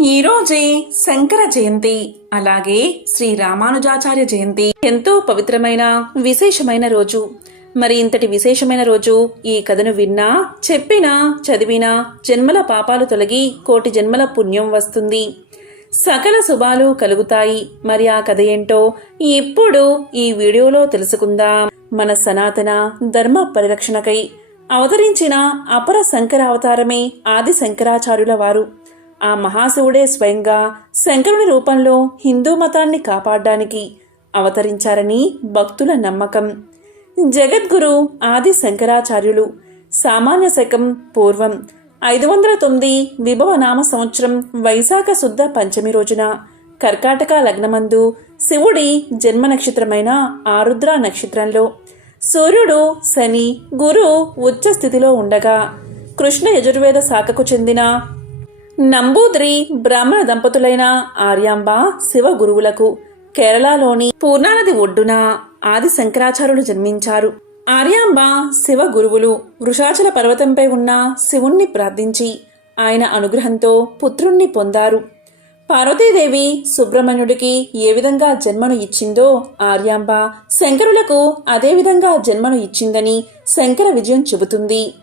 ఈరోజే శంకర జయంతి అలాగే శ్రీ రామానుజాచార్య జయంతి. ఎంతో పవిత్రమైన విశేషమైన రోజు. మరి ఇంతటి విశేషమైన రోజు ఈ కథను విన్నా చెప్పినా చదివినా జన్మల పాపాలు తొలగి కోటి జన్మల పుణ్యం వస్తుంది. సకల శుభాలు కలుగుతాయి. మరి ఆ కథ ఏంటో ఇప్పుడు ఈ వీడియోలో తెలుసుకుందాం. మన సనాతన ధర్మ పరిరక్షణకై అవతరించిన అపర శంకర అవతారమే ఆది శంకరాచార్యుల వారు. ఆ మహాశివుడే స్వయంగా శంకరుని రూపంలో హిందూ మతాన్ని కాపాడడానికి అవతరించారని భక్తుల నమ్మకం. జగద్గురు ఆది శంకరాచార్యులు సామాన్య శకం పూర్వం ఐదు వందల తొమ్మిది విభవ నామ సంవత్సరం వైశాఖ శుద్ధ పంచమి రోజున కర్కాటక లగ్నమందు శివుడి జన్మ నక్షత్రమైన ఆరుద్ర నక్షత్రంలో సూర్యుడు శని గురు ఉచ్చ స్థితిలో ఉండగా కృష్ణ యజుర్వేద శాఖకు చెందిన నంబూద్రి బ్రాహ్మణ దంపతులైన ఆర్యాంబ శివ గురువులకు కేరళలోని పూర్ణానది ఒడ్డున ఆది శంకరాచార్యులు జన్మించారు. ఆర్యాంబ శివ గురువులు వృషాచల పర్వతంపై ఉన్న శివుణ్ణి ప్రార్థించి ఆయన అనుగ్రహంతో పుత్రుణ్ణి పొందారు. పార్వతీదేవి సుబ్రహ్మణ్యుడికి ఏ విధంగా జన్మను ఇచ్చిందో ఆర్యాంబ శంకరులకు అదే విధంగా జన్మను ఇచ్చిందని శంకర విజయం చెబుతుంది.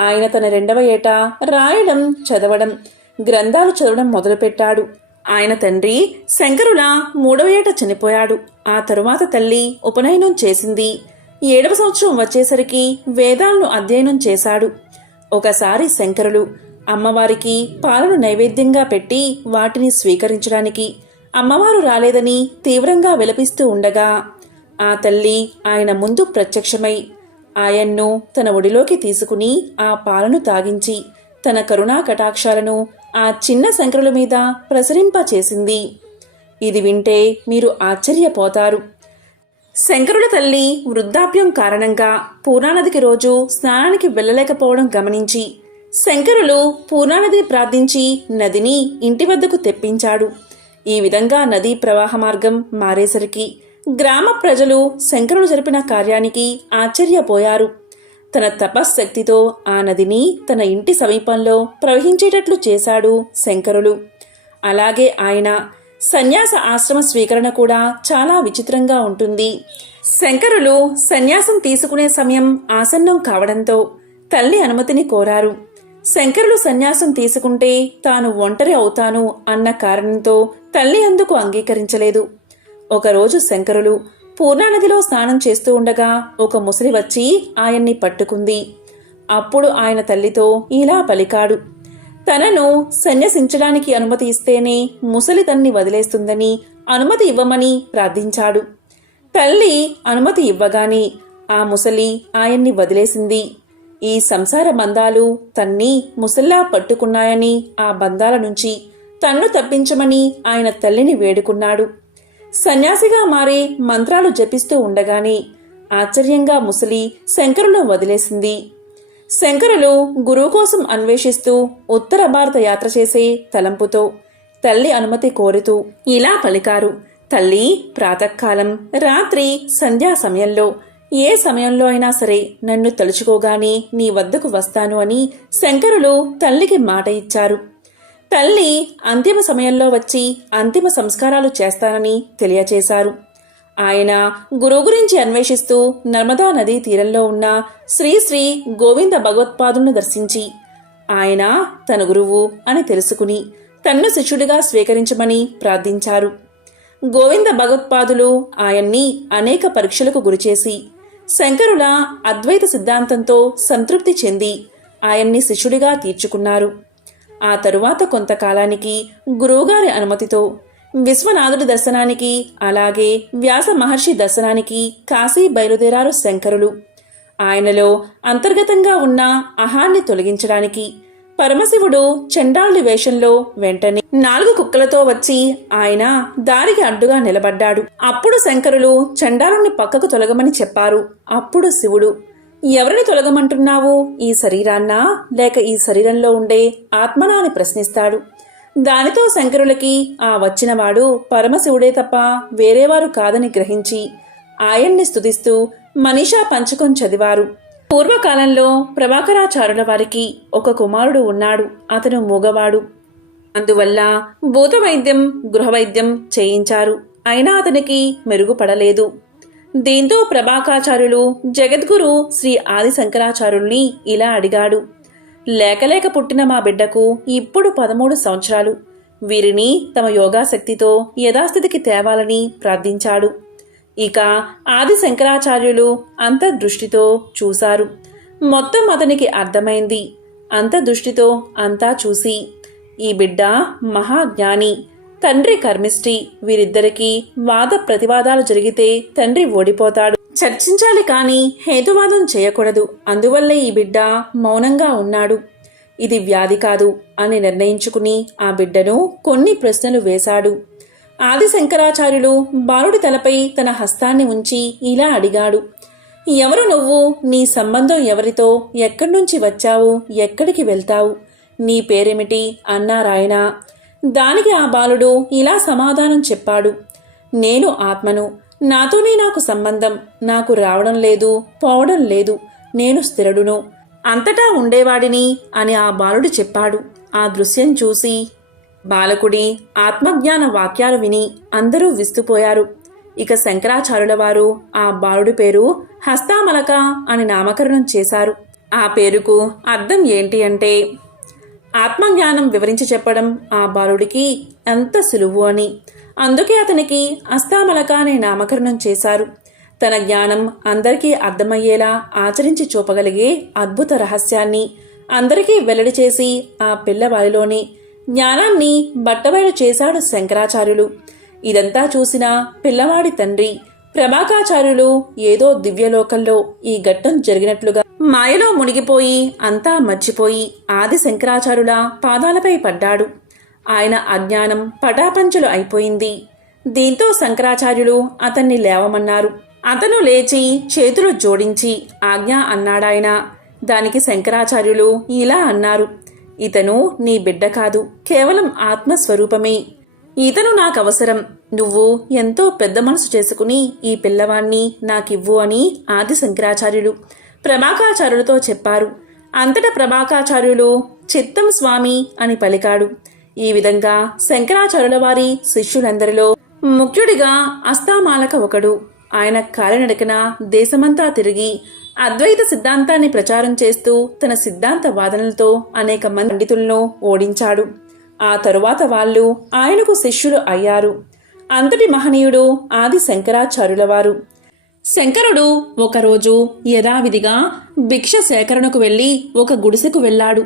ఆయన తన రెండవ ఏట రాయడం చదవడం గ్రంథాలు చదవడం మొదలుపెట్టాడు. ఆయన తండ్రి శంకరుల మూడవ ఏట చనిపోయాడు. ఆ తరువాత తల్లి ఉపనయనం చేసింది. ఏడవ సంవత్సరం వచ్చేసరికి వేదాలను అధ్యయనం చేశాడు. ఒకసారి శంకరులు అమ్మవారికి పాలను నైవేద్యంగా పెట్టి వాటిని స్వీకరించడానికి అమ్మవారు రాలేదని తీవ్రంగా విలపిస్తూ ఉండగా ఆ తల్లి ఆయన ముందు ప్రత్యక్షమై ఆయన్ను తన ఒడిలోకి తీసుకుని ఆ పాలను తాగించి తన కరుణా కటాక్షాలను ఆ చిన్న శంకరుల మీద ప్రసరింపచేసింది ఇది వింటే మీరు ఆశ్చర్యపోతారు. శంకరుల తల్లి వృద్ధాప్యం కారణంగా పూర్ణానదికి రోజు స్నానానికి వెళ్ళలేకపోవడం గమనించి శంకరులు పూర్ణానదిని ప్రార్థించి నదిని ఇంటి వద్దకు తెప్పించాడు. ఈ విధంగా నదీ ప్రవాహ మార్గం మారేసరికి గ్రామ ప్రజలు శంకరులు జరిపిన కార్యానికి ఆశ్చర్యపోయారు. తన తపశ్శక్తితో ఆ నదిని తన ఇంటి సమీపంలో ప్రవహించేటట్లు చేశాడు శంకరులు. అలాగే ఆయన సన్యాస ఆశ్రమ స్వీకరణ కూడా చాలా విచిత్రంగా ఉంటుంది. శంకరులు సన్యాసం తీసుకునే సమయం ఆసన్నం కావడంతో తల్లి అనుమతిని కోరారు. శంకరులు సన్యాసం తీసుకుంటే తాను ఒంటరి అవుతాను అన్న కారణంతో తల్లి అందుకు అంగీకరించలేదు. ఒకరోజు శంకరులు పూర్ణానదిలో స్నానం చేస్తూ ఉండగా ఒక ముసలి వచ్చి ఆయన్ని పట్టుకుంది. అప్పుడు ఆయన తల్లితో ఇలా పలికాడు. తనను సన్యసించడానికి అనుమతి ఇస్తేనే ముసలి తన్ని వదిలేస్తుందని అనుమతి ఇవ్వమని ప్రార్థించాడు. తల్లి అనుమతి ఇవ్వగానే ఆ ముసలి ఆయన్ని వదిలేసింది. ఈ సంసార బంధాలు తన్ని ముసల్లా పట్టుకున్నాయని ఆ బంధాల నుంచి తన్ను తప్పించమని ఆయన తల్లిని వేడుకున్నాడు. సన్యాసిగా మారి మంత్రాలు జపిస్తూ ఉండగానే ఆశ్చర్యంగా ముసలి శంకరులు వదిలేసింది. శంకరులు గురువు కోసం అన్వేషిస్తూ ఉత్తర భారత యాత్ర చేసే తలంపుతో తల్లి అనుమతి కోరుతూ ఇలా పలికారు. తల్లి ప్రాతకాలం రాత్రి సంధ్యా సమయంలో ఏ సమయంలో అయినా సరే నన్ను తలుచుకోగానే నీ వద్దకు వస్తాను అని శంకరులు తల్లికి మాట ఇచ్చారు. తల్లి అంతిమ సమయంలో వచ్చి అంతిమ సంస్కారాలు చేస్తానని తెలియచేశారు. ఆయన గురువు గురించి అన్వేషిస్తూ నర్మదా నదీ తీరంలో ఉన్న శ్రీశ్రీ గోవింద భగవత్పాదులను దర్శించి ఆయన తన గురువు అని తెలుసుకుని తన్ను శిష్యుడిగా స్వీకరించమని ప్రార్థించారు. గోవింద భగవత్పాదులు ఆయన్ని అనేక పరీక్షలకు గురిచేసి శంకరుల అద్వైత సిద్ధాంతంతో సంతృప్తి చెంది ఆయన్ని శిష్యుడిగా తీర్చుకున్నారు. ఆ తరువాత కొంతకాలానికి గురువుగారి అనుమతితో విశ్వనాథుడి దర్శనానికి అలాగే వ్యాస మహర్షి దర్శనానికి కాశీ బయలుదేరారు శంకరులు. ఆయనలో అంతర్గతంగా ఉన్న అహాన్ని తొలగించడానికి పరమశివుడు చండాళ్ళు వేషంలో వెంటనే నాలుగు కుక్కలతో వచ్చి ఆయన దారికి అడ్డుగా నిలబడ్డాడు. అప్పుడు శంకరులు చండాలుణ్ణి పక్కకు తొలగమని చెప్పారు. అప్పుడు శివుడు ఎవరిని తొలగమంటున్నావు? ఈ శరీరాన్నా? లేక ఈ శరీరంలో ఉండే ఆత్మనా అని ప్రశ్నిస్తాడు. దానితో శంకరులకి ఆ వచ్చినవాడు పరమశివుడే తప్ప వేరేవారు కాదని గ్రహించి ఆయన్ని స్థుతిస్తూ మనీషా పంచకం చదివారు. పూర్వకాలంలో ప్రభాకరాచారుల వారికి ఒక కుమారుడు ఉన్నాడు. అతను మూగవాడు. అందువల్ల భూత వైద్యం గృహవైద్యం చేయించారు. అయినా అతనికి మెరుగుపడలేదు. దీంతో ప్రభాకాచార్యులు జగద్గురు శ్రీ ఆది శంకరాచార్యుల్ని ఇలా అడిగాడు. లేకలేక పుట్టిన మా బిడ్డకు ఇప్పుడు పదమూడు సంవత్సరాలు. వీరిని తమ యోగాశక్తితో యథాస్థితికి తేవాలని ప్రార్థించాడు. ఇక ఆది శంకరాచార్యులు అంతర్దృష్టితో చూశారు. మొత్తం అతనికి అర్థమైంది. అంతర్దృష్టితో అంతా చూసి ఈ బిడ్డ మహాజ్ఞాని. తండ్రి కర్మిష్టి. వీరిద్దరికీ వాద ప్రతివాదాలు జరిగితే తండ్రి ఓడిపోతాడు. చర్చించాలి కానీ హేతువాదం చేయకూడదు. అందువల్లే ఈ బిడ్డ మౌనంగా ఉన్నాడు. ఇది వ్యాధి కాదు అని నిర్ణయించుకుని ఆ బిడ్డను కొన్ని ప్రశ్నలు వేశాడు. ఆది శంకరాచార్యులు బాలుడి తలపై తన హస్తాన్ని ఉంచి ఇలా అడిగాడు. ఎవరు నువ్వు? నీ సంబంధం ఎవరితో? ఎక్కడి నుంచి వచ్చావు? ఎక్కడికి వెళ్తావు? నీ పేరేమిటి? అన్నారాయణ దానికి ఆ బాలుడు ఇలా సమాధానం చెప్పాడు. నేను ఆత్మను నాతోనే నాకు సంబంధం నాకు రావడం లేదు పోవడం లేదు నేను స్థిరడును అంతటా ఉండేవాడిని అని ఆ బాలుడు చెప్పాడు. ఆ దృశ్యం చూసి బాలకుడి ఆత్మజ్ఞాన వాక్యాలు విని అందరూ విస్తుపోయారు. ఇక శంకరాచార్యుల వారు ఆ బాలుడి పేరు హస్తామలక అని నామకరణం చేశారు. ఆ పేరుకు అర్థం ఏంటి అంటే ఆత్మజ్ఞానం వివరించి చెప్పడం ఆ బాలుడికి ఎంత సులువు అని. అందుకే అతనికి అస్తామలక అనే నామకరణం చేశారు. తన జ్ఞానం అందరికీ అర్థమయ్యేలా ఆచరించి చూపగలిగే అద్భుత రహస్యాన్ని అందరికీ వెల్లడి చేసి ఆ పిల్లవాడిలోని జ్ఞానాన్ని బట్టబయలు చేశాడు శంకరాచార్యులు. ఇదంతా చూసిన పిల్లవాడి తండ్రి ప్రభాకాచార్యులు ఏదో దివ్యలోకంలో ఈ ఘట్టం జరిగినట్లుగా మాయలో మునిగిపోయి అంతా మర్చిపోయి ఆది శంకరాచార్యుల పాదాలపై పడ్డాడు. ఆయన అజ్ఞానం పటాపంచలు అయిపోయింది. దీంతో శంకరాచార్యులు అతన్ని లేవమన్నారు. అతను లేచి చేతులు జోడించి ఆజ్ఞ అన్నాడాయన. దానికి శంకరాచార్యులు ఇలా అన్నారు. ఇతను నీ బిడ్డ కాదు కేవలం ఆత్మస్వరూపమే. ఇతను నాకు అవసరం నువ్వు ఎంతో పెద్ద మనసు చేసుకుని ఈ పిల్లవాణ్ణి నాకివ్వు అని ఆది శంకరాచార్యులు ప్రభాకాచార్యులతో చెప్పారు. అంతట ప్రభాకాచార్యులు చిత్తం స్వామి అని పలికాడు. ఈ విధంగా శంకరాచార్యుల వారి శిష్యులందరిలో ముఖ్యుడిగా అస్తామాలక ఒకడు. ఆయన కాలినడకన దేశమంతా తిరిగి అద్వైత సిద్ధాంతాన్ని ప్రచారం చేస్తూ తన సిద్ధాంత వాదనలతో అనేక మంది పండితులను ఓడించాడు. ఆ తరువాత వాళ్ళు ఆయనకు శిష్యులు అయ్యారు. అంతటి మహనీయుడు ఆది శంకరాచార్యుల వారు. శంకరుడు ఒకరోజు యథావిధిగా భిక్ష సేకరణకు వెళ్ళి ఒక గుడిసెకు వెళ్ళాడు.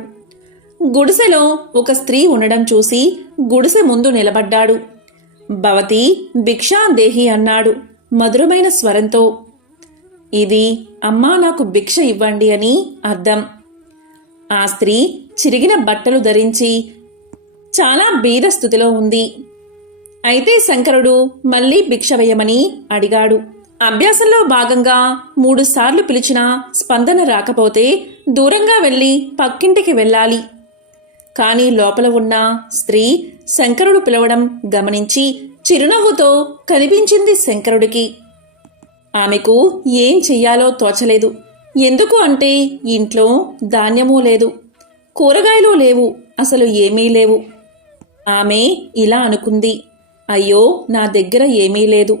గుడిసెలో ఒక స్త్రీ ఉండడం చూసి గుడిసె ముందు నిలబడ్డాడు. భవతి భిక్షాందేహి అన్నాడు మధురమైన స్వరంతో. ఇది అమ్మా నాకు భిక్ష ఇవ్వండి అని అర్థం. ఆ స్త్రీ చిరిగిన బట్టలు ధరించి చాలా బీద స్థితిలో ఉంది. అయితే శంకరుడు మళ్ళీ భిక్ష వేయమని అడిగాడు. అభ్యాసంలో భాగంగా మూడు సార్లు పిలిచినా స్పందన రాకపోతే దూరంగా వెళ్ళి పక్కింటికి వెళ్ళాలి. కానీ లోపల ఉన్న స్త్రీ శంకరుడు పిలవడం గమనించి చిరునవ్వుతో కనిపించింది శంకరుడికి. ఆమెకు ఏం చెయ్యాలో తోచలేదు. ఎందుకు అంటే ఇంట్లో ధాన్యమూ లేదు. కూరగాయలు లేవు. అసలు ఏమీ లేవు. ఆమె ఇలా అనుకుంది. అయ్యో నా దగ్గర ఏమీ లేదు.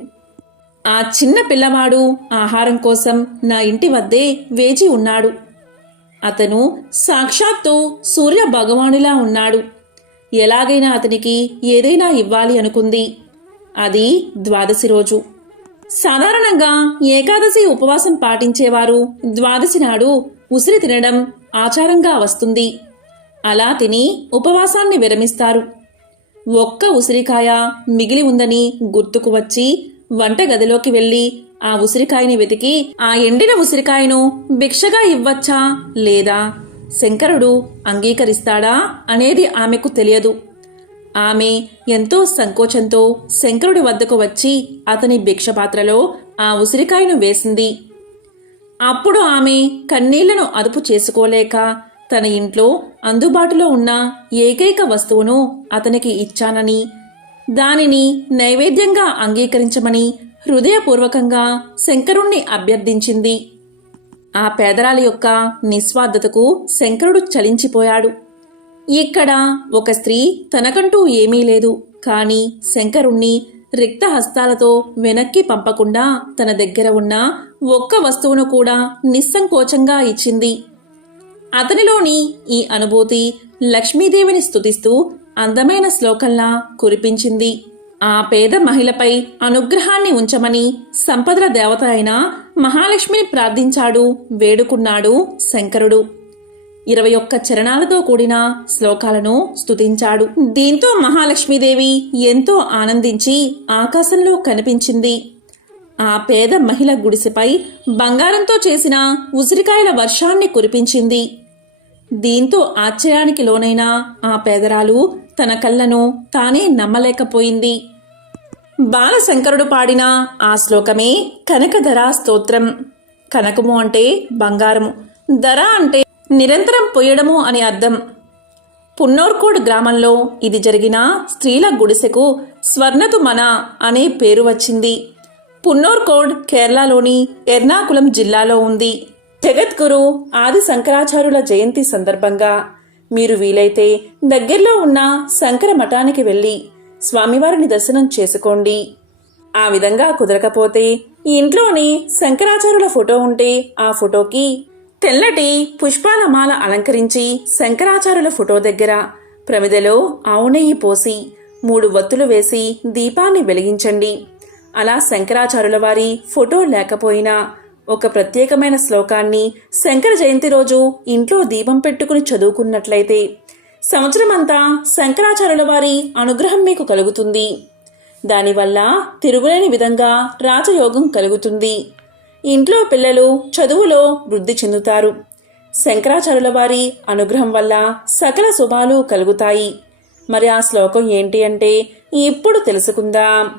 ఆ చిన్న పిల్లవాడు ఆహారం కోసం నా ఇంటి వద్దే వేచి ఉన్నాడు. అతను సాక్షాత్తు సూర్య భగవానులా ఉన్నాడు. ఎలాగైనా అతనికి ఏదైనా ఇవ్వాలి అనుకుంది. అది ద్వాదశి రోజు. సాధారణంగా ఏకాదశి ఉపవాసం పాటించేవారు ద్వాదశి నాడు ఉసిరి తినడం ఆచారంగా వస్తుంది. అలా తిని ఉపవాసాన్ని విరమిస్తారు. ఒక్క ఉసిరికాయ మిగిలి ఉందని గుర్తుకు వచ్చి వంటగదిలోకి వెళ్ళి ఆ ఉసిరికాయని వెతికి ఆ ఎండిన ఉసిరికాయను భిక్షగా ఇవ్వచ్చా లేదా? శంకరుడు అంగీకరిస్తాడా? అనేది ఆమెకు తెలియదు. ఆమె ఎంతో సంకోచంతో శంకరుడి వద్దకు వచ్చి అతని భిక్షపాత్రలో ఆ ఉసిరికాయను వేసింది. అప్పుడు ఆమె కన్నీళ్ళను అదుపు చేసుకోలేక తన ఇంట్లో అందుబాటులో ఉన్న ఏకైక వస్తువును అతనికి ఇచ్చానని దానిని నైవేద్యంగా అంగీకరించమని హృదయపూర్వకంగా శంకరుణ్ణి అభ్యర్థించింది. ఆ పేదరాలి యొక్క నిస్వార్థతకు శంకరుడు చలించిపోయాడు. ఇక్కడ ఒక స్త్రీ తనకంటూ ఏమీ లేదు కాని శంకరుణ్ణి రిక్త హస్తాలతో వెనక్కి పంపకుండా తన దగ్గర ఉన్న ఒక్క వస్తువును కూడా నిస్సంకోచంగా ఇచ్చింది. అతనిలోని ఈ అనుభూతి లక్ష్మీదేవిని స్తుతిస్తూ అందమైన శ్లోకంలా కురిపించింది. ఆ పేద మహిళపై అనుగ్రహాన్ని ఉంచమని సంపదల దేవత అయిన మహాలక్ష్మిని ప్రార్థించాడు వేడుకున్నాడు శంకరుడు. ఇరవై ఒక్క చరణాలతో కూడిన శ్లోకాలను స్తుతించాడు. దీంతో మహాలక్ష్మీదేవి ఎంతో ఆనందించి ఆకాశంలో కనిపించింది. ఆ పేద మహిళ గుడిసెపై బంగారంతో చేసిన ఉసిరికాయల వర్షాన్ని కురిపించింది. దీంతో ఆశ్చర్యానికి లోనైన ఆ పేదరాలు తన కళ్ళను తానే నమ్మలేకపోయింది. బాలశంకరుడు పాడిన ఆ శ్లోకమే కనకధర స్తోత్రం. కనకము అంటే బంగారము ధర అంటే నిరంతరం పొయ్యడము అని అర్థం. పున్నోర్కోడ్ గ్రామంలో ఇది జరిగిన స్త్రీల గుడిసెకు స్వర్ణతుమన అనే పేరు వచ్చింది. పున్నోర్కోడ్ కేరళలోని ఎర్నాకుళం జిల్లాలో ఉంది. జగద్గురు ఆది శంకరాచార్యుల జయంతి సందర్భంగా మీరు వీలైతే దగ్గరలో ఉన్న శంకర మఠానికి వెళ్ళి స్వామివారిని దర్శనం చేసుకోండి. ఆ విధంగా కుదరకపోతే ఇంట్లోని శంకరాచార్యుల ఫోటో ఉంటే ఆ ఫోటోకి తెల్లటి పుష్పాల మాల అలంకరించి శంకరాచార్యుల ఫోటో దగ్గర ప్రమిదలో ఆవు నెయ్యి పోసి మూడు వత్తులు వేసి దీపాన్ని వెలిగించండి. అలా శంకరాచార్యుల వారి ఫోటో లేకపోయినా ఒక ప్రత్యేకమైన శ్లోకాన్ని శంకర జయంతి రోజు ఇంట్లో దీపం పెట్టుకుని చదువుకున్నట్లయితే సంవత్సరమంతా శంకరాచార్యుల వారి అనుగ్రహం మీకు కలుగుతుంది. దానివల్ల తిరుగులేని విధంగా రాజయోగం కలుగుతుంది. ఇంట్లో పిల్లలు చదువులో వృద్ధి చెందుతారు. శంకరాచార్యుల వారి అనుగ్రహం వల్ల సకల శుభాలు కలుగుతాయి. మరి ఆ శ్లోకం ఏంటి అంటే ఇప్పుడు తెలుసుకుందాం.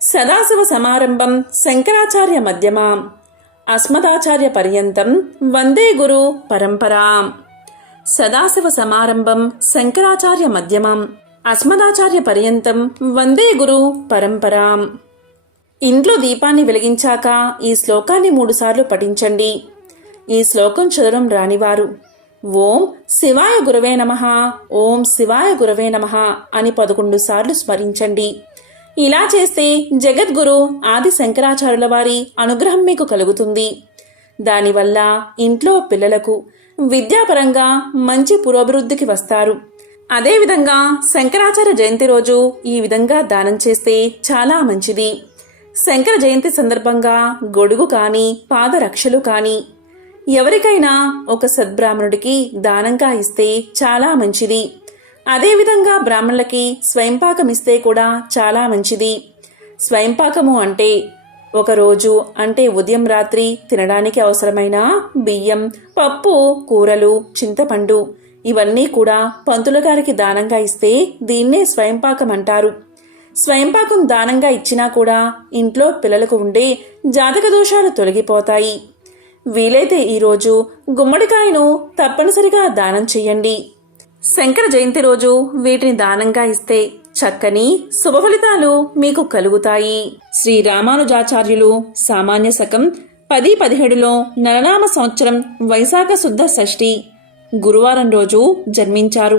సదాశివ సమారంభం శంకరాచార్య మధ్యమాం? అస్మదాచార్య పర్యంతం వందే గురు పరంపరాం. సదాశివ సమారంభం శంకరాచార్య మధ్యమం. అస్మదాచార్య పర్యంతం వందే గురు పరంపరాం. ఇంట్లో దీపాన్ని వెలిగించాక ఈ శ్లోకాన్ని మూడుసార్లు పఠించండి. ఈ శ్లోకం చదవడం రానివారు. ఓం శివాయ గురవే నమ ఓం శివాయ గురవే నమ అని పదకొండు సార్లు స్మరించండి. ఇలా చేస్తే జగద్గురు ఆది శంకరాచార్యుల వారి అనుగ్రహం మీకు కలుగుతుంది. దానివల్ల ఇంట్లో పిల్లలకు విద్యాపరంగా మంచి పురోభివృద్ధికి వస్తారు. అదేవిధంగా శంకరాచార్య జయంతి రోజు ఈ విధంగా దానం చేస్తే చాలా మంచిది. శంకర జయంతి సందర్భంగా గొడుగు కానీ పాదరక్షలు కానీ ఎవరికైనా ఒక సద్బ్రాహ్మణుడికి దానంగా ఇస్తే చాలా మంచిది. అదేవిధంగా బ్రాహ్మణులకి స్వయంపాకం ఇస్తే కూడా చాలా మంచిది. స్వయంపాకము అంటే ఒకరోజు అంటే ఉదయం రాత్రి తినడానికి అవసరమైన బియ్యం పప్పు కూరలు చింతపండు ఇవన్నీ కూడా పంతుల గారికి దానంగా ఇస్తే దీన్నే స్వయంపాకం అంటారు. స్వయంపాకం దానంగా ఇచ్చినా కూడా ఇంట్లో పిల్లలకు ఉండే జాతక దోషాలు తొలగిపోతాయి. వీలైతే ఈరోజు గుమ్మడికాయను తప్పనిసరిగా దానం చెయ్యండి శంకర జయంతి రోజు వీటిని దానంగా ఇస్తే చక్కని శుభ ఫలితాలు మీకు కలుగుతాయి. శ్రీ రామానుజాచార్యులు సామాన్య శకం పది పదిహేడులో నరనామ సంవత్సరం వైశాఖ శుద్ధ షష్ఠి గురువారం రోజు జన్మించారు.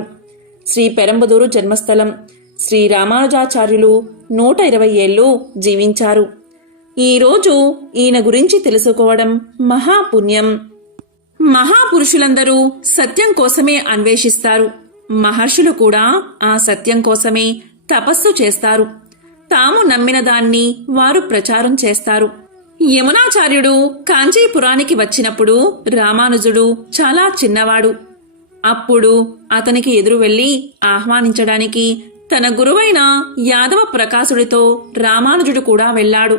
శ్రీ పెరంబదూరు జన్మస్థలం శ్రీ రామానుజాచార్యులు నూట ఇరవై ఏళ్ళు జీవించారు. ఈరోజు ఈయన గురించి తెలుసుకోవడం మహాపుణ్యం మహాపురుషులందరూ సత్యం కోసమే అన్వేషిస్తారు. మహర్షులు కూడా ఆ సత్యం కోసమే తపస్సు చేస్తారు. తాము నమ్మిన దాన్ని వారు ప్రచారం చేస్తారు. యమునాచార్యుడు కాంచీపురానికి వచ్చినప్పుడు రామానుజుడు చాలా చిన్నవాడు. అప్పుడు అతనికి ఎదురు వెళ్ళి ఆహ్వానించడానికి తన గురువైన యాదవ ప్రకాశుడితో రామానుజుడు కూడా వెళ్ళాడు.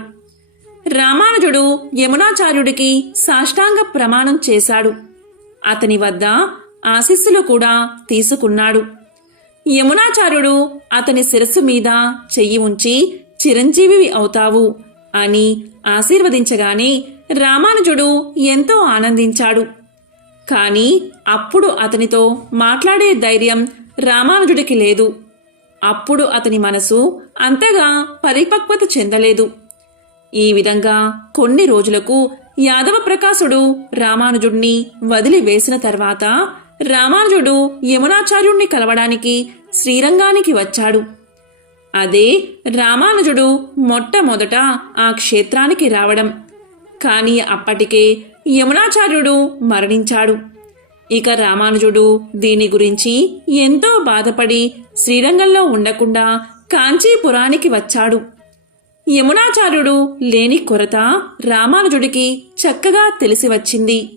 రామానుజుడు యమునాచార్యుడికి సాష్టాంగ ప్రమాణం చేశాడు. అతని వద్ద ఆశీస్సులు కూడా తీసుకున్నాడు. యమునాచార్యుడు అతని శిరస్సు మీద చెయ్యి ఉంచి చిరంజీవి అవుతావు అని ఆశీర్వదించగానే రామానుజుడు ఎంతో ఆనందించాడు. కాని అప్పుడు అతనితో మాట్లాడే ధైర్యం రామానుజుడికి లేదు. అప్పుడు అతని మనసు అంతగా పరిపక్వత చెందలేదు. ఈ విధంగా కొన్ని రోజులకు యాదవ ప్రకాశుడు రామానుజుణ్ణి వదిలి వేసిన తర్వాత రామానుజుడు యమునాచార్యుణ్ణి కలవడానికి శ్రీరంగానికి వచ్చాడు. అదే రామానుజుడు మొట్టమొదట ఆ క్షేత్రానికి రావడం. కాని అప్పటికే యమునాచార్యుడు మరణించాడు. ఇక రామానుజుడు దీని గురించి ఎంతో బాధపడి శ్రీరంగంలో ఉండకుండా కాంచీపురానికి వచ్చాడు. యమునాచార్యుడు లేని కొరత రామానుజుడికి చక్కగా తెలిసి వచ్చింది.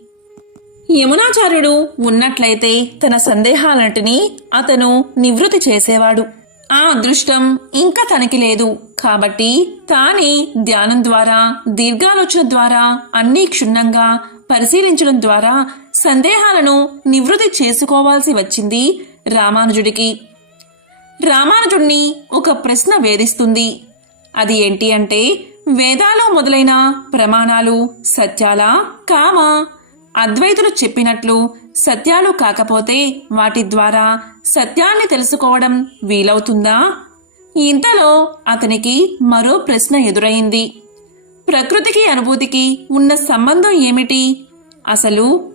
యమునాచార్యుడు ఉన్నట్లయితే తన సందేహాలన్నిటినీ అతను నివృత్తి చేసేవాడు. ఆ అదృష్టం ఇంకా తనకి లేదు. కాబట్టి తానే ధ్యానం ద్వారా దీర్ఘాలోచన ద్వారా అన్నీ క్షుణ్ణంగా పరిశీలించడం ద్వారా సందేహాలను నివృత్తి చేసుకోవాల్సి వచ్చింది రామానుజుడికి. రామానుజుణ్ణి ఒక ప్రశ్న వేధిస్తుంది. అది ఏంటి అంటే వేదాలు మొదలైన ప్రమాణాలు సత్యాలా? కామా అద్వైతులు చెప్పినట్లు సత్యాలు కాకపోతే వాటి ద్వారా సత్యాన్ని తెలుసుకోవడం వీలవుతుందా? ఇంతలో అతనికి మరో ప్రశ్న ఎదురైంది. ప్రకృతికి అనుభూతికి ఉన్న సంబంధం ఏమిటి? అసలు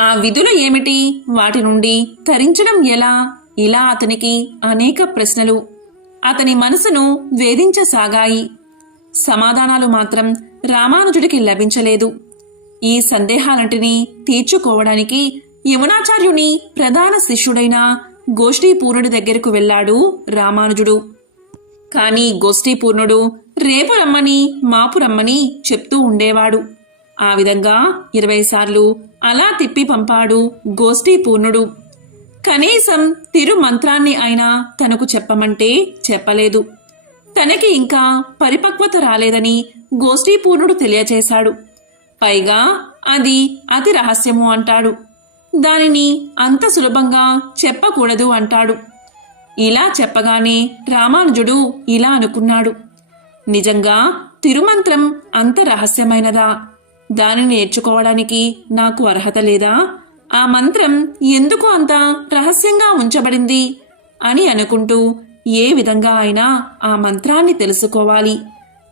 ఆ విధులు ఏమిటి? వాటి నుండి తరించడం ఎలా? ఇలా అతనికి అనేక ప్రశ్నలు. అతని మనసును వేధించసాగాయి. సమాధానాలు మాత్రం రామానుజుడికి లభించలేదు. ఈ సందేహాలంటిని తీర్చుకోవడానికి యమునాచార్యుని ప్రధాన శిష్యుడైన గోష్ఠీపూర్ణుడి దగ్గరకు వెళ్ళాడు రామానుజుడు. కాని గోష్ఠీపూర్ణుడు రేపు రమ్మని మాపు రమ్మని చెప్తూ ఉండేవాడు. ఆ విధంగా ఇరవై సార్లు అలా తిప్పి పంపాడు గోష్ఠీపూర్ణుడు. కనీసం తిరుమంత్రాన్ని అయినా తనకు చెప్పమంటే చెప్పలేదు. తనకి ఇంకా పరిపక్వత రాలేదని గోష్ఠీపూర్ణుడు తెలియచేశాడు. పైగా అది అతి రహస్యము అంటాడు. దానిని అంత సులభంగా చెప్పకూడదు అంటాడు. ఇలా చెప్పగానే రామానుజుడు ఇలా అనుకున్నాడు. నిజంగా తిరుమంత్రం అంత రహస్యమైనదా? దానిని నేర్చుకోవడానికి నాకు అర్హత లేదా? ఆ మంత్రం ఎందుకు అంత రహస్యంగా ఉంచబడింది? అని అనుకుంటూ ఏ విధంగా అయినా ఆ మంత్రాన్ని తెలుసుకోవాలి.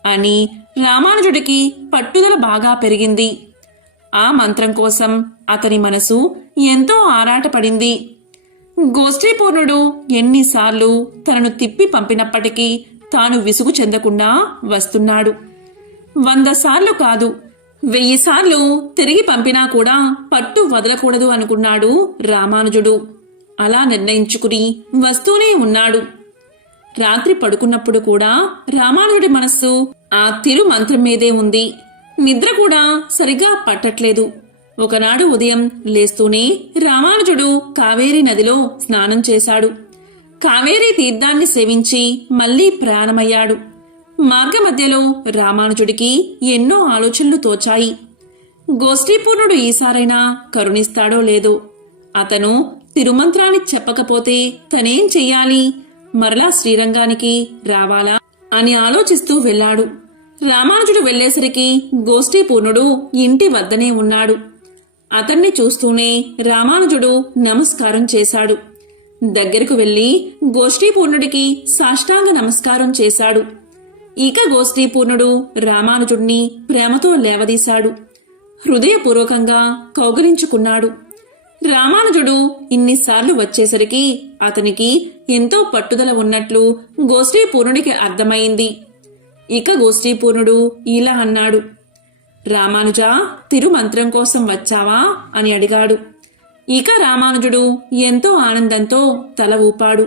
అని రామానుజుడికి పట్టుదల బాగా పెరిగింది. ఆ మంత్రం కోసం అతని మనసు ఎంతో ఆరాటపడింది. గోష్ఠీపూర్ణుడు ఎన్నిసార్లు తనను తిప్పి పంపినప్పటికీ తాను విసుగు చెందకుండా వస్తున్నాడు. వంద సార్లు కాదు వెయ్యి సార్లు తిరిగి పంపినా కూడా పట్టు వదలకూడదు అనుకున్నాడు రామానుజుడు. అలా నిర్ణయించుకుని వస్తూనే ఉన్నాడు. రాత్రి పడుకున్నప్పుడు కూడా రామానుజుడి మనస్సు ఆ తిరు మంత్రం మీదే ఉంది. నిద్ర కూడా సరిగా పట్టట్లేదు. ఒకనాడు ఉదయం లేస్తూనే రామానుజుడు కావేరీ నదిలో స్నానం చేశాడు. కావేరీ తీర్థాన్ని సేవించి మళ్ళీ ప్రయాణమయ్యాడు మార్గమధ్యలో రామానుజుడికి ఎన్నో ఆలోచనలు తోచాయి. గోష్ఠీపూర్ణుడు ఈసారైనా కరుణిస్తాడో లేదో. అతను తిరుమంత్రాన్ని చెప్పకపోతే తనేం చెయ్యాలి? మరలా శ్రీరంగానికి రావాలా? అని ఆలోచిస్తూ వెళ్ళాడు. రామానుజుడు వెళ్ళేసరికి గోష్ఠీపూర్ణుడు ఇంటి వద్దనే ఉన్నాడు. అతన్ని చూస్తూనే రామానుజుడు నమస్కారం చేశాడు. దగ్గరకు వెళ్ళి గోష్ఠీపూర్ణుడికి సాష్టాంగ నమస్కారం చేశాడు. ఇక గోష్ఠీపూర్ణుడు రామానుజుడిని ప్రేమతో లేవదీశాడు. హృదయపూర్వకంగా కౌగలించుకున్నాడు. రామానుజుడు ఇన్నిసార్లు వచ్చేసరికి అతనికి ఎంతో పట్టుదల ఉన్నట్లు గోష్ఠీపూర్ణుడికి అర్థమైంది. ఇక గోష్ఠీపూర్ణుడు ఇలా అన్నాడు. రామానుజ తిరుమంత్రం కోసం వచ్చావా? అని అడిగాడు. ఇక రామానుజుడు ఎంతో ఆనందంతో తల ఊపాడు.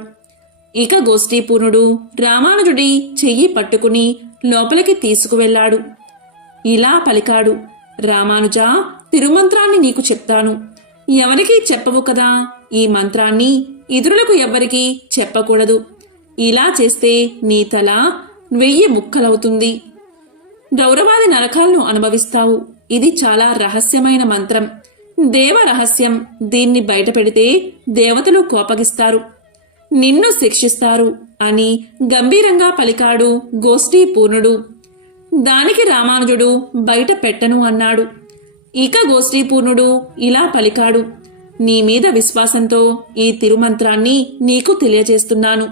ఇక గోష్ఠీపూర్ణుడు రామానుజుడి చెయ్యి పట్టుకుని లోపలికి తీసుకువెళ్ళాడు. ఇలా పలికాడు రామానుజ తిరుమంత్రాన్ని నీకు చెప్తాను. ఎవరికీ చెప్పవు కదా? ఈ మంత్రాన్ని ఇతరులకు ఎవ్వరికీ చెప్పకూడదు. ఇలా చేస్తే నీ తల వెయ్యి ముక్కలవుతుంది. గౌరవాది నరకాలను అనుభవిస్తావు. ఇది చాలా రహస్యమైన మంత్రం. దేవ రహస్యం దీన్ని బయటపెడితే దేవతలు కోపగిస్తారు. నిన్ను శిక్షిస్తారు అని గంభీరంగా పలికాడు గోష్ఠీ పూర్ణుడు దానికి రామానుజుడు బయట పెట్టను అన్నాడు. ఇక గోష్ఠీపూర్ణుడు ఇలా పలికాడు. నీ మీద విశ్వాసంతో ఈ తిరుమంత్రాన్ని నీకు తెలియజేస్తున్నాను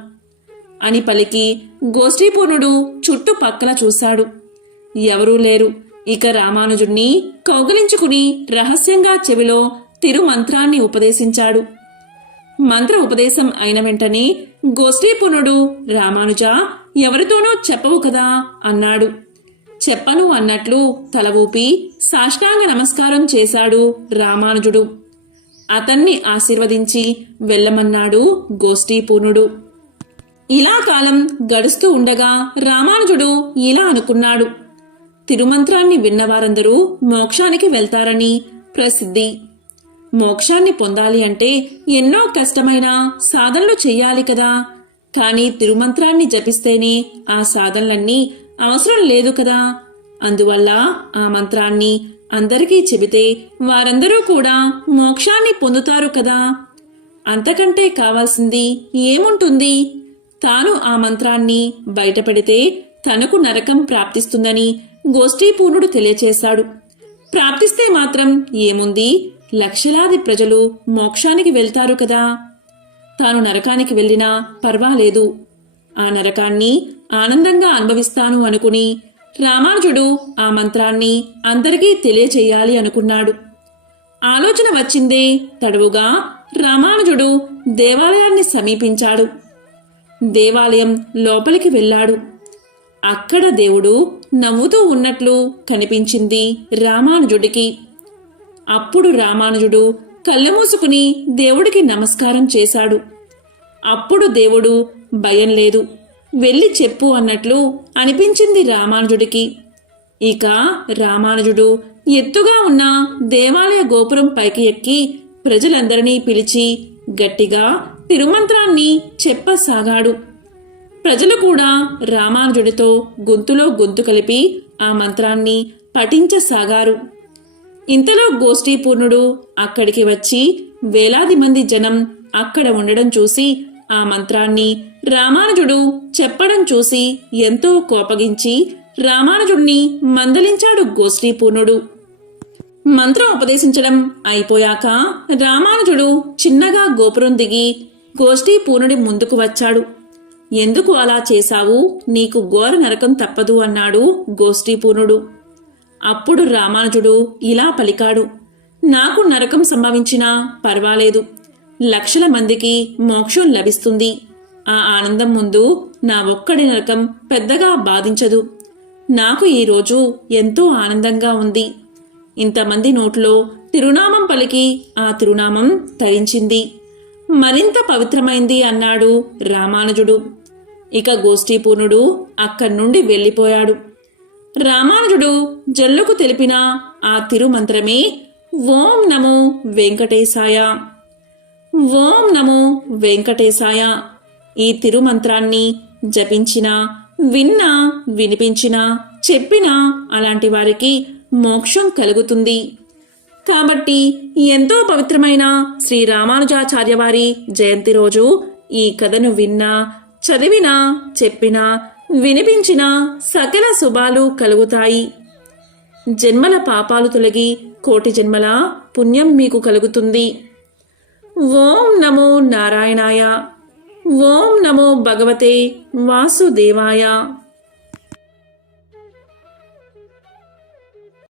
అని పలికి గోష్ఠీపూర్ణుడు చుట్టుపక్కల చూశాడు. ఎవరూ లేరు. ఇక రామానుజుణ్ణి కౌగిలించుకుని రహస్యంగా చెవిలో తిరుమంత్రాన్ని ఉపదేశించాడు. మంత్ర ఉపదేశం అయిన వెంటనే గోష్ఠీపునుడు రామానుజ ఎవరితోనూ చెప్పవు కదా అన్నాడు. చెప్పను అన్నట్లు తల ఊపి సాష్టాంగ నమస్కారం చేశాడు రామానుజుడు. అతన్ని ఆశీర్వదించి వెళ్ళమన్నాడు గోష్ఠీపూర్ణుడు ఇలా కాలం గడుస్తూ ఉండగా రామానుజుడు ఇలా అనుకున్నాడు. తిరుమంత్రాన్ని విన్నవారందరూ మోక్షానికి వెళ్తారని ప్రసిద్ధి. మోక్షాన్ని పొందాలి అంటే ఎన్నో కష్టమైన సాధనలు చెయ్యాలి కదా. కానీ తిరుమంత్రాన్ని జపిస్తేనే ఆ సాధనలన్నీ అవసరం లేదు కదా. అందువల్ల ఆ మంత్రాన్ని అందరికీ చెబితే వారందరూ కూడా మోక్షాన్ని పొందుతారు కదా. అంతకంటే కావాల్సింది ఏముంటుంది? తాను ఆ మంత్రాన్ని బయటపడితే తనకు నరకం ప్రాప్తిస్తుందని గోష్ఠీపూర్ణుడు తెలియచేశాడు. ప్రాప్తిస్తే మాత్రం ఏముంది? లక్షలాది ప్రజలు మోక్షానికి వెళ్తారు కదా. తాను నరకానికి వెళ్ళినా పర్వాలేదు. ఆ నరకాన్ని ఆనందంగా అనుభవిస్తాను అనుకుని రామానుజుడు ఆ మంత్రాన్ని అందరికీ తెలియచేయాలి అనుకున్నాడు. ఆలోచన వచ్చిందే తడువుగా రామానుజుడు దేవాలయాన్ని సమీపించాడు. దేవాలయం లోపలికి వెళ్ళాడు. అక్కడ దేవుడు నవ్వుతూ ఉన్నట్లు కనిపించింది రామానుజుడికి. అప్పుడు రామానుజుడు కళ్ళు మూసుకుని దేవుడికి నమస్కారం చేశాడు. అప్పుడు దేవుడు భయం లేదు వెళ్ళి చెప్పు అన్నట్లు అనిపించింది రామానుజుడికి. ఇక రామానుజుడు ఎత్తుగా ఉన్న దేవాలయ గోపురం పైకి ఎక్కి ప్రజలందరినీ పిలిచి గట్టిగా తిరుమంత్రాన్ని చెప్పసాగాడు. ప్రజలు కూడా రామానుజుడితో గొంతులో గొంతు కలిపి ఆ మంత్రాన్ని పఠించసాగారు. ఇంతలో గోష్ఠీపూర్ణుడు అక్కడికి వచ్చి వేలాది మంది జనం అక్కడ ఉండడం చూసి ఆ మంత్రాన్ని రామానుజుడు చెప్పడం చూసి ఎంతో కోపగించి రామానుజుడిని మందలించాడు గోష్ఠీపూర్ణుడు. మంత్రం ఉపదేశించడం అయిపోయాక రామానుజుడు చిన్నగా గోపురం దిగి గోష్ఠీపూర్ణుడి ముందుకు వచ్చాడు. ఎందుకు అలా చేశావు? నీకు ఘోర నరకం తప్పదు అన్నాడు గోష్ఠీపూర్ణుడు. అప్పుడు రామానుజుడు ఇలా పలికాడు నాకు నరకం సంభవించినా పర్వాలేదు. లక్షల మందికి మోక్షం లభిస్తుంది. ఆ ఆనందం ముందు నా ఒక్కడి నరకం పెద్దగా బాధించదు. నాకు ఈరోజు ఎంతో ఆనందంగా ఉంది. ఇంతమంది నోట్లో తిరునామం పలికి ఆ తిరునామం తరించింది. మరింత పవిత్రమైంది అన్నాడు రామానుజుడు. ఇక గోష్ఠీపూర్ణుడు అక్కడి నుండి వెళ్ళిపోయాడు. రామానుజుడు జల్లుకు తెలిపిన ఆ తిరుమంత్రమే ఓం నమో వెంకటేశాయ. ఓం నమో వెంకటేశాయ. ఈ తిరుమంత్రాన్ని జపించినా విన్నా వినిపించినా చెప్పినా అలాంటి వారికి మోక్షం కలుగుతుంది. కాబట్టి ఎంతో పవిత్రమైన శ్రీ రామానుజాచార్య వారి జయంతి రోజు ఈ కథను విన్నా చదివినా చెప్పినా వినిపించినా సకల శుభాలు కలుగుతాయి. జన్మల పాపాలు తొలగి కోటి జన్మల పుణ్యం మీకు కలుగుతుంది. ఓం నమో నారాయణాయ. ఓం నమో భగవతే వాసుదేవాయ.